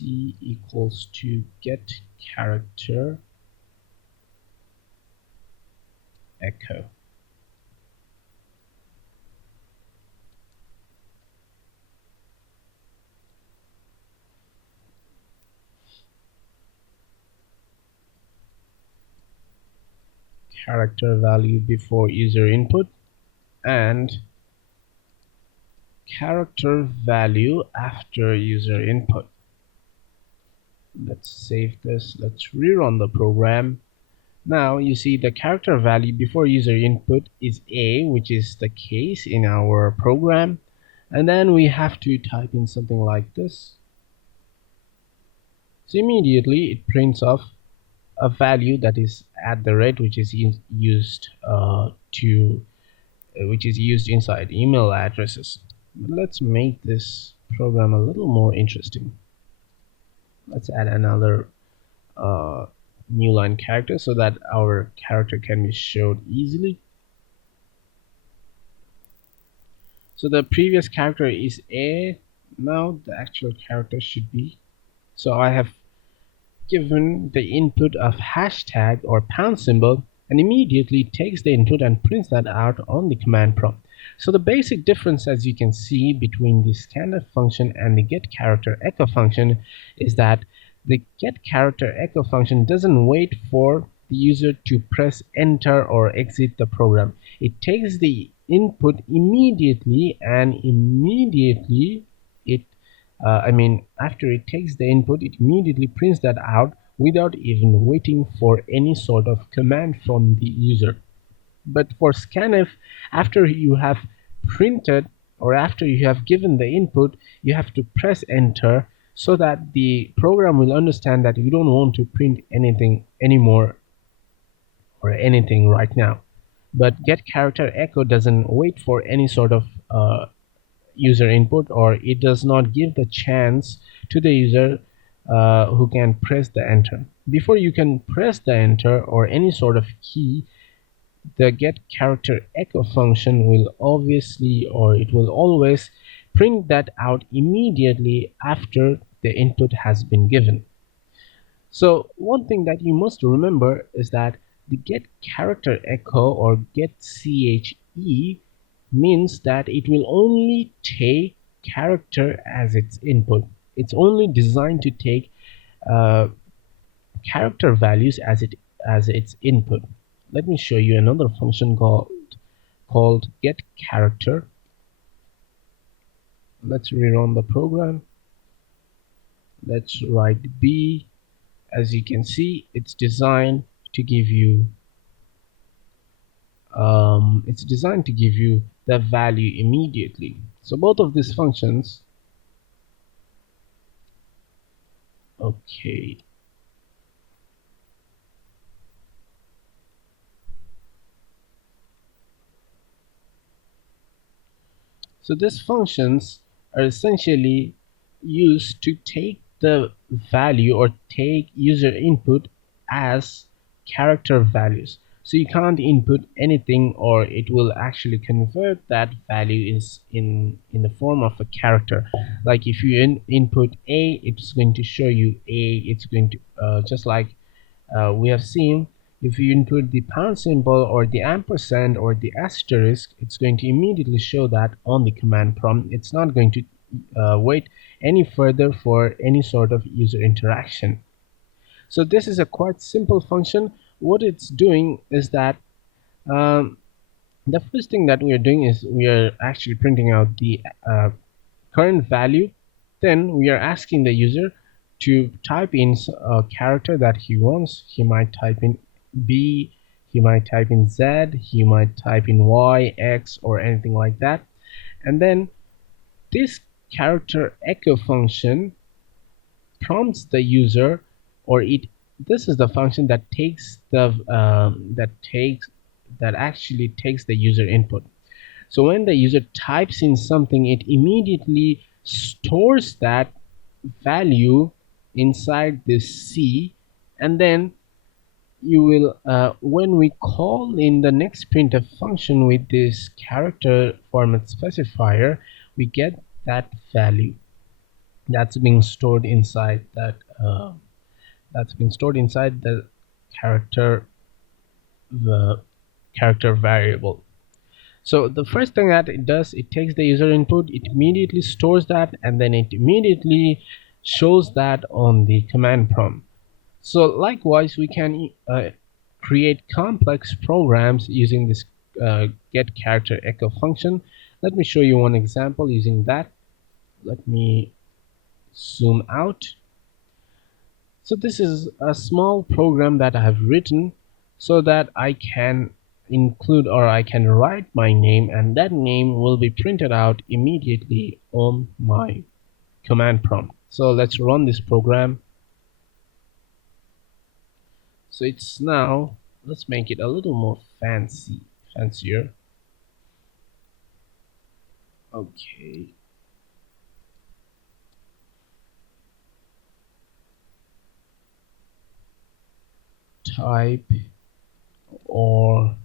C equals to get character echo. Character value before user input and character value after user input. Let's save this. Let's rerun the program. Now you see the character value before user input is A, which is the case in our program, and then we have to type in something like this. So immediately it prints off a value that is at the rate, which is used inside email addresses. But let's make this program a little more interesting. Let's add another new line character so that our character can be showed easily. So the previous character is A. Now the actual character should be. So I have given the input of hashtag or pound symbol and immediately takes the input and prints that out on the command prompt. So the basic difference, as you can see, between the scanf function and the get character echo function is that the get character echo function doesn't wait for the user to press enter or exit the program. It takes the input immediately and immediately it after it takes the input, it immediately prints that out without even waiting for any sort of command from the user. But for scanf, after you have printed or after you have given the input, you have to press enter so that the program will understand that you don't want to print anything anymore or anything right now. But get character echo doesn't wait for any sort of user input, or it does not give the chance to the user who can press the enter. Before you can press the enter or any sort of key, the get character echo function will obviously, or it will always print that out immediately after the input has been given. So one thing that you must remember is that the get character echo or get CHE means that it will only take character as its input. It's only designed to take character values as its input. Let me show you another function called get character. Let's rerun the program. Let's write B. As you can see, it's designed to give you the value immediately. So both of these functions, okay, so these functions are essentially used to take the value or take user input as character values. So you can't input anything, or it will actually convert that value in the form of a character. Like if you input A, it's going to show you A. It's going to just like we have seen, if you input the pound symbol or the ampersand or the asterisk, it's going to immediately show that on the command prompt. It's not going to wait any further for any sort of user interaction. So this is a quite simple function. What it's doing is that the first thing that we are doing is we are actually printing out the current value. Then we are asking the user to type in a character that he wants. He might type in B, he might type in Z, he might type in Y, X, or anything like that. And then this character echo function prompts the user, or this is the function that takes the that actually takes the user input. So when the user types in something, it immediately stores that value inside this C, and then you will when we call in the next printf function with this character format specifier, we get that value. that's being stored inside the character the character variable. So the first thing that it does, it takes the user input, it immediately stores that, and then it immediately shows that on the command prompt. So likewise, we can create complex programs using this get character echo function. Let me show you one example using that. Let me zoom out. So this is a small program that I have written so that I can include, or I can write my name, and that name will be printed out immediately on my command prompt. So let's run this program. So it's now, let's make it a little more fancier. Okay. Type or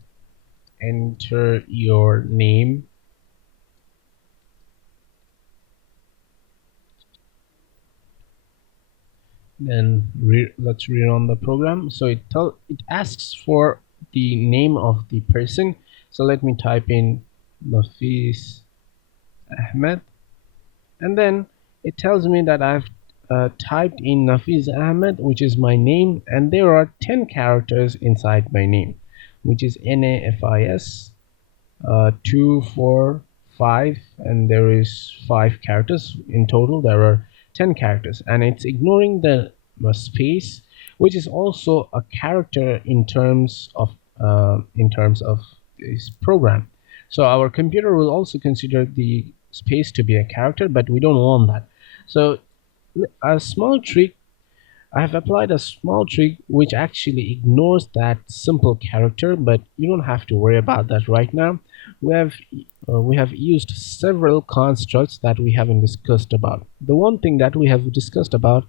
enter your name. Then let's rerun the program. So it asks for the name of the person. So let me type in Nafis Ahmed, and then it tells me that I've typed in Nafis Ahmed, which is my name, and there are 10 characters inside my name, which is NAFIS 2, 4, 5, and there is 5 characters in total. There are 10 characters, and it's ignoring the space, which is also a character in terms of this program. So our computer will also consider the space to be a character, but we don't want that. So a small trick, I have applied a small trick which actually ignores that simple character, but you don't have to worry about that right now. We have used several constructs that we haven't discussed about. The one thing that we have discussed about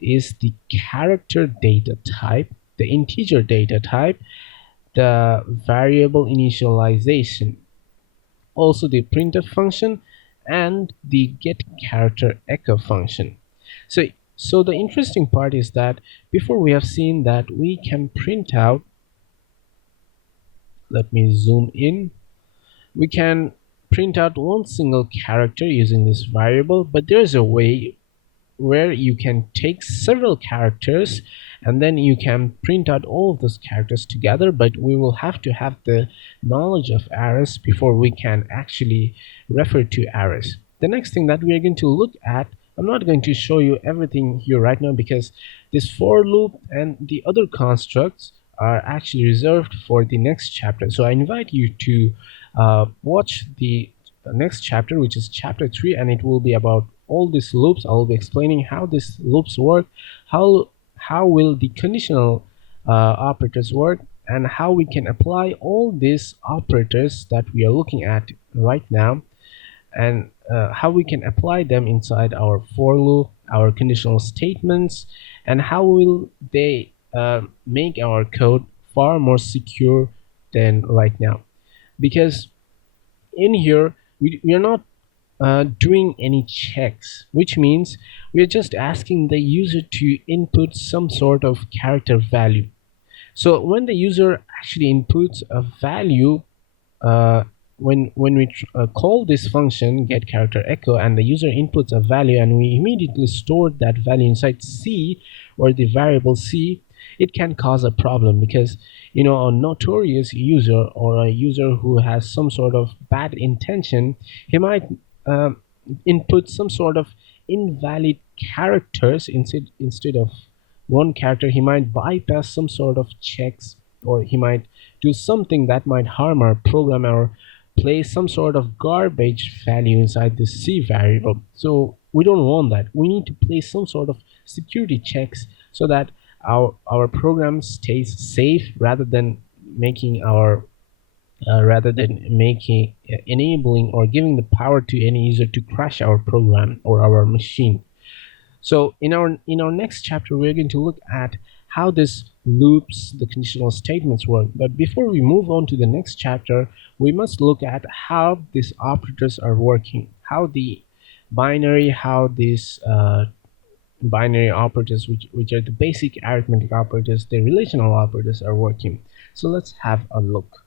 is the character data type, the integer data type, the variable initialization, also the printf function, and the get character echo function. So the interesting part is that before we have seen that we can print out, let me zoom in, we can print out one single character using this variable, but there's a way where you can take several characters and then you can print out all of those characters together, but we will have to have the knowledge of arrays before we can actually refer to arrays. The next thing that we are going to look at, I'm not going to show you everything here right now because this for loop and the other constructs are actually reserved for the next chapter. So I invite you to watch the next chapter, which is chapter 3, and it will be about all these loops. I will be explaining how these loops work, how will the conditional operators work, and how we can apply all these operators that we are looking at right now, and how we can apply them inside our for loop, our conditional statements, and how will they make our code far more secure than right now. Because in here we are not doing any checks, which means we are just asking the user to input some sort of character value. So when the user actually inputs a value, uh, when we call this function get character echo and the user inputs a value and we immediately store that value inside C or the variable C, it can cause a problem because a notorious user or a user who has some sort of bad intention, he might um, input some sort of invalid characters instead of one character. He might bypass some sort of checks, or he might do something that might harm our program, or place some sort of garbage value inside the C variable. So we don't want that. We need to place some sort of security checks so that our program stays safe, rather than making enabling or giving the power to any user to crash our program or our machine. So in our next chapter, we're going to look at how this loops, the conditional statements work. But before we move on to the next chapter, we must look at how these operators are working, how the binary, how these binary operators, which are the basic arithmetic operators, the relational operators, are working. So let's have a look.